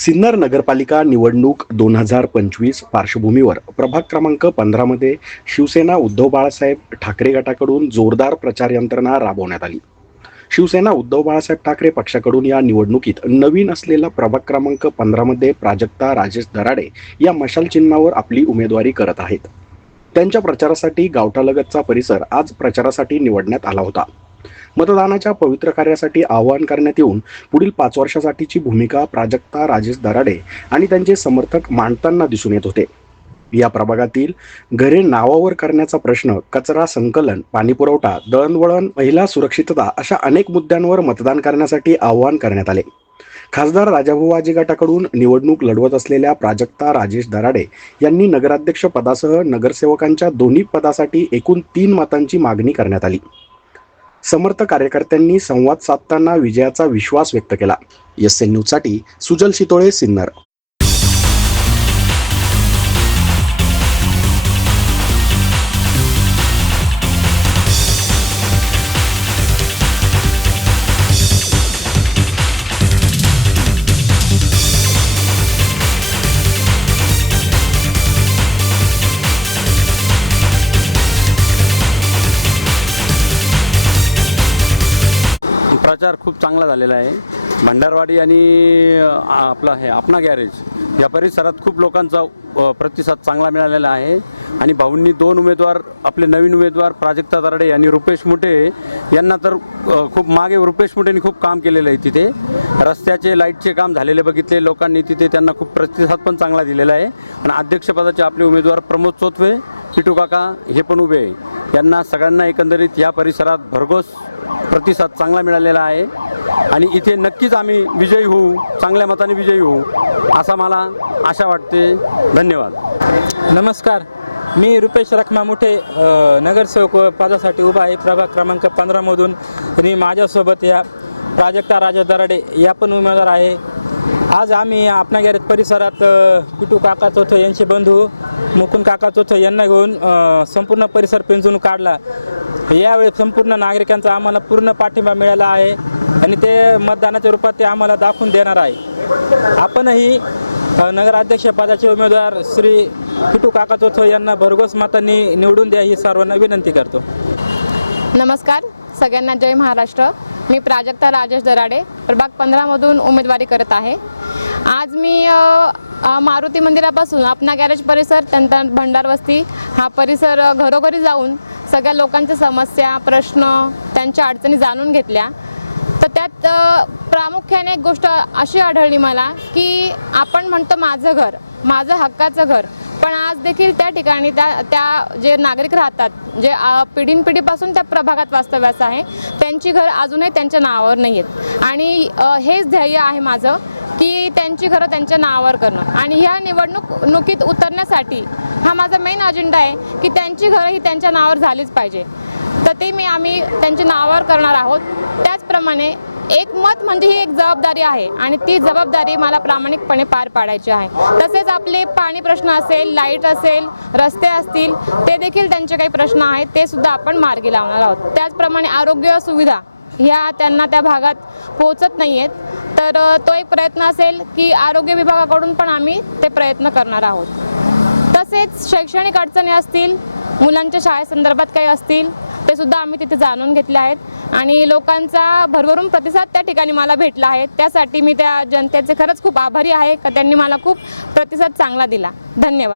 सिन्नर नगरपालिका निवडणूक दोन हजार पंचवीस पार्श्वभूमीवर प्रभाग क्रमांक पंधरामध्ये शिवसेना उद्धव बाळासाहेब ठाकरे गटाकडून जोरदार प्रचार यंत्रणा राबवण्यात आली. शिवसेना उद्धव बाळासाहेब ठाकरे पक्षाकडून या निवडणुकीत नवीन असलेला प्रभाग क्रमांक पंधरामध्ये प्राजक्ता राजेश दराडे या मशाल चिन्हावर आपली उमेदवारी करत आहेत. त्यांच्या प्रचारासाठी गावठालगतचा परिसर आज प्रचारासाठी निवडण्यात आला होता. मतदानाच्या पवित्र कार्यासाठी आवाहन करण्यात येऊन पुढील पाच वर्षासाठीची भूमिका प्राजक्ता राजेश दराडे आणि त्यांचे समर्थक मांडताना दिसून येत होते. या प्रभागातील घरे नावावर करण्याचा प्रश्न कचरा संकलन पाणीपुरवठा दळणवळण महिला सुरक्षितता अशा अनेक मुद्द्यांवर मतदान करण्यासाठी आवाहन करण्यात आले. खासदार राजाभाऊ आजी गटाकडून निवडणूक लढवत असलेल्या प्राजक्ता राजेश दराडे यांनी नगराध्यक्ष पदासह नगरसेवकांच्या दोन्ही पदासाठी एकूण तीन मतांची मागणी करण्यात आली. समर्थ कार्यकर्त्यांनी संवाद साधताना विजयाचा विश्वास व्यक्त केला. एस एन न्यूजसाठी सुजल शितोळे सिन्नर. प्रचार खूप चांगला झालेला आहे. भंडारवाडी आणि आपला हे आपणा गॅरेज या परिसरात खूप लोकांचा प्रतिसाद चांगला मिळालेला आहे. आणि भाऊंनी दोन उमेदवार आपले नवीन उमेदवार प्राजक्ता दराडे आणि रुपेश मुठे यांना तर खूप मागे रुपेश मुठेंनी खूप काम केलेलं आहे तिथे. रस्त्याचे लाईटचे काम झालेले बघितले लोकांनी तिथे त्यांना खूप प्रतिसाद पण चांगला दिलेला आहे. आणि अध्यक्षपदाचे आपले उमेदवार प्रमोद चोथवे पिटू काका हे पण उभे आहे. यांना सगळ्यांना एकंदरीत या परिसरात भरघोस प्रतिसाद चांगला मिळालेला आहे. आणि इथे नक्कीच आम्ही विजयी होऊ चांगल्या मताने विजयी होऊ असा मला आशा वाटते. धन्यवाद. नमस्कार. मी रुपेश रखमा मुठे नगरसेवक पदासाठी उभा आहे. प्रभाग क्रमांक पंधरामधून आणि माझ्यासोबत या प्राजक्ता राजा दराडे या पण उमेदवार आहे. आज आम्ही आपल्या परिसरात पिटू काका चौथ यांचे बंधू मुकुंद काका चौथ यांना घेऊन संपूर्ण परिसर पिंजून काढला. यावेळी संपूर्ण नागरिकांचा आम्हाला पूर्ण पाठिंबा मिळाला आहे आणि ते मतदानाच्या रूपात ते आम्हाला दाखवून देणार आहे. आपणही नगराध्यक्षपदाचे उमेदवार श्री पिटू काका चौथ यांना भरघोस मतांनी निवडून द्या ही सर्वांना विनंती करतो. नमस्कार. सगळ्यांना जय महाराष्ट्र. मी प्राजक्ता राजेश दराडे प्रभाग पंधरामधून उमेदवारी करत आहे. आज मी मारुती मंदिरापासून आपणा गॅरेज परिसर त्यानंतर भंडार वस्ती हा परिसर घरोघरी जाऊन सगळ्या लोकांच्या समस्या प्रश्न त्यांच्या अडचणी जाणून घेतल्या. तर त्यात प्रामुख्याने एक गोष्ट अशी आढळली मला की आपण म्हणतो माझं घर माझं हक्काचं घर पण आज देखील त्या ठिकाणी त्या त्या जे नागरिक राहतात जे अ, पिढीनपिढीपासून त्या प्रभागात वास्तव्यास आहे त्यांची घर अजूनही त्यांच्या नावावर नाही आहेत आणि हेच ध्येय आहे माझं की त्यांची घरं त्यांच्या नावावर करणं. आणि ह्या निवडणुकीत उतरण्यासाठी हा माझा मेन अजेंडा आहे की त्यांची घरं ही त्यांच्या नावावर झालीच पाहिजे. तर ते मी आम्ही त्यांच्या नावावर करणार आहोत. त्याचप्रमाणे एक मत म्हणजे ही एक जबाबदारी आहे आणि ती जबाबदारी मला प्रामाणिकपणे पार पाडायची आहे. तसेच आपले पाणी प्रश्न असेल लाइट असेल रस्ते असतील ते देखील त्यांचे काही प्रश्न आहेत ते सुद्धा आपण मार्गी लावणार आहोत. त्याचप्रमाणे आरोग्य सुविधा ह्या त्यांना त्या भागात पोहोचत नाही आहेत तर तो एक प्रयत्न असेल की आरोग्य विभागाकडून पण आम्ही ते प्रयत्न करणार आहोत. तसेच शैक्षणिक अडचणी असतील मुलांच्या शाळेसंदर्भात काही असतील ते सुद्धा आम्ही तिथे जाणून घेतले आहेत. आणि लोकांचा भरभरून प्रतिसाद त्या ठिकाणी मला भेटला आहे. त्यासाठी मी त्या जनतेचे खरंच खूप आभारी आहे. का त्यांनी मला खूप प्रतिसाद चांगला दिला. धन्यवाद.